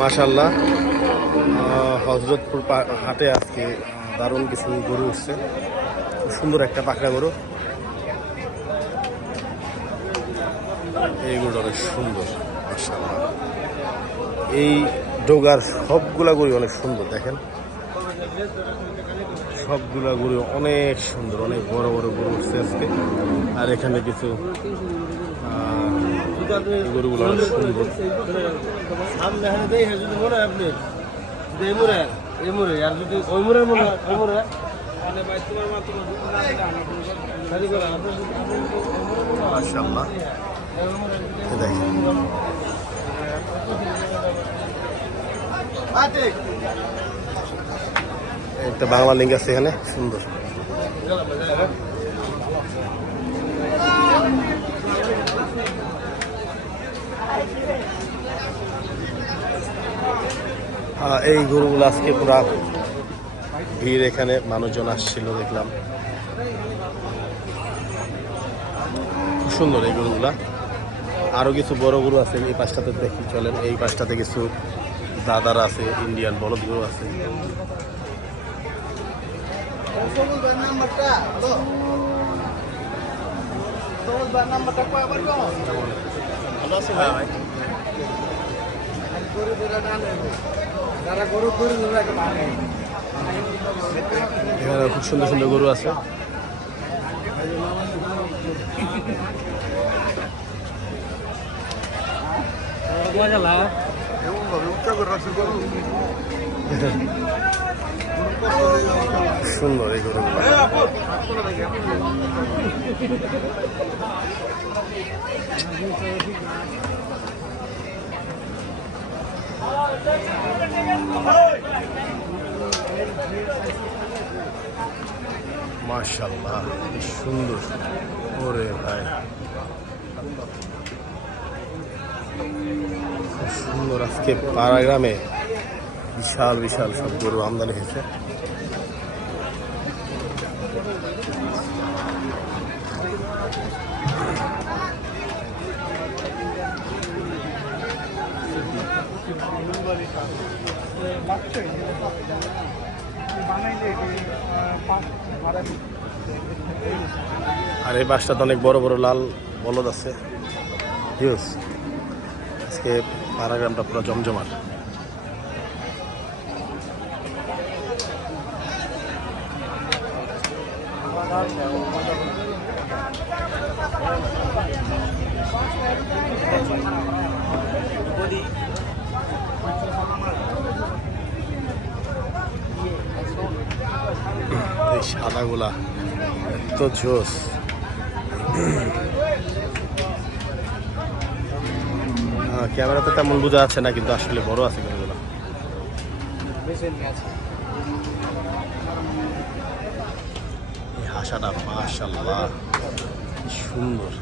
মাশাআল্লাহ, হজরতপুর হাটে আজকে দারুণ কিছু গরু উঠছে। খুব সুন্দর একটা পাকড়া গরু। এই গরুটা অনেক সুন্দর মাশাআল্লাহ। এই ডোগার সবগুলা গরু অনেক সুন্দর, দেখেন সবগুলা গরু অনেক সুন্দর, অনেক বড় বড় গরু উঠছে আজকে। আর এখানে কিছু গরুগুলো অনেক সুন্দর। মাশাআল্লাহ, দেখেন একটা বাংলা লিঙ্গ আছে এখানে, সুন্দর। এই গরুগুলো আজকে পুরা ভিড়, এখানে মানুষজন আসছিল দেখলাম। খুব সুন্দর এই গরুগুলা। আরো কিছু বড় গরু আছে এই পাশটাতে, দেখি চলেন। এই পাশটাতে কিছু দাদার আছে, ইন্ডিয়ান বলদ গরু আছে। এখানে খুব সুন্দর সুন্দর গরু আছে। সুন্দর এই গরু। মাশাআল্লাহ, কি সুন্দর। ওরে ভাই, খুব সুন্দর। আজকে পাড়া গ্রামে বিশাল বিশাল সব গরু আমদানি হয়েছে। আর এই বাসটাতে অনেক বড় বড় লাল বলদ আছে। হিউজ। আজকে পাড়াগ্রামটা পুরো জমজমাট। এই সাদাগুলা এত জোস। ক্যামেরাতে তেমন বোঝা যাচ্ছে না, কিন্তু আসলে বড় আছে গরুগুলো। এই হাসাটা মাশাআল্লাহ কি সুন্দর।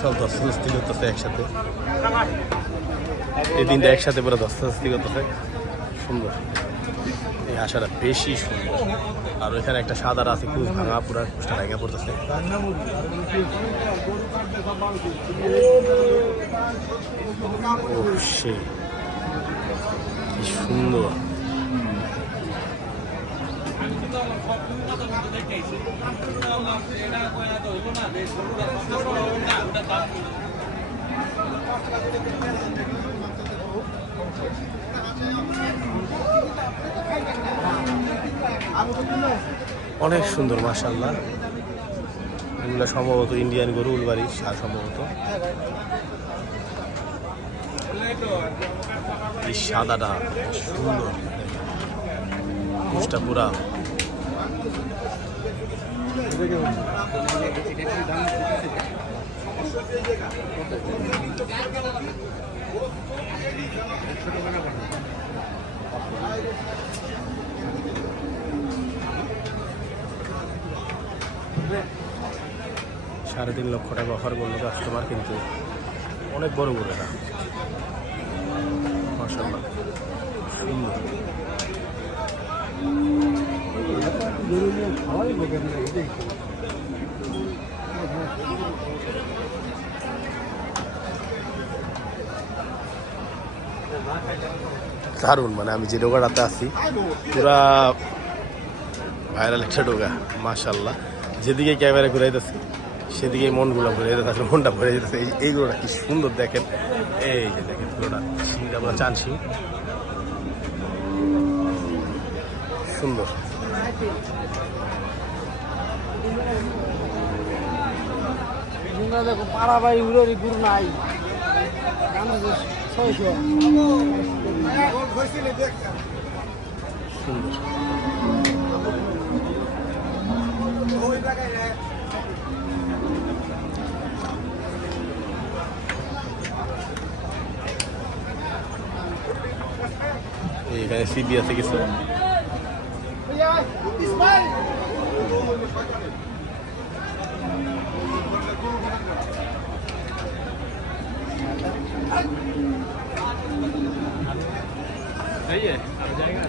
সব দস্তাদস্তি করতেছে একসাথে, এই দিনটা একসাথে পুরো দস্তাদস্তি করতেছে। সুন্দর, এই হাসাটা বেশি সুন্দর। আর ওইখানে একটা সাদার আছে, খুব ভাঙা, পুরা কুষ্টা ভেঙে পড়তেছে। ও সেই কি সুন্দর। অনেক সুন্দর মাশাআল্লাহ। এগুলো সম্ভবত ইন্ডিয়ান গরু, উলবাড়ির সার সম্ভবত। এই সাদাটা সুন্দর, মুখটা পুরা। $3.5 লক্ষ টাকা অফার করলো কাস্টমার, কিন্তু অনেক বড় গরু এটা মাশাআল্লাহ, সুন্দর। দারুণ, মানে আমি যে ডোগাটাতে আছি পুরা ভাইরাল একটা ডোগা মাশাল্লাহ। যেদিকে ক্যামেরা ঘুরাইতেছি সেদিকে মনগুলো ঘুরে যেতেছে, আসলে মনটা ভরে যেতেছে। এইগুলোটা কি সুন্দর দেখেন, এই যে দেখেন পুরোটা সিংটা পুরো চান সিং, সুন্দর। দেখো পাড়া ভাই উড়ি গুরু নাই 600 সুন্দর। এখানে সিবি আছে কিছু।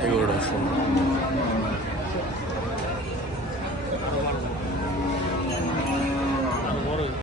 এগুলো সুন্দর।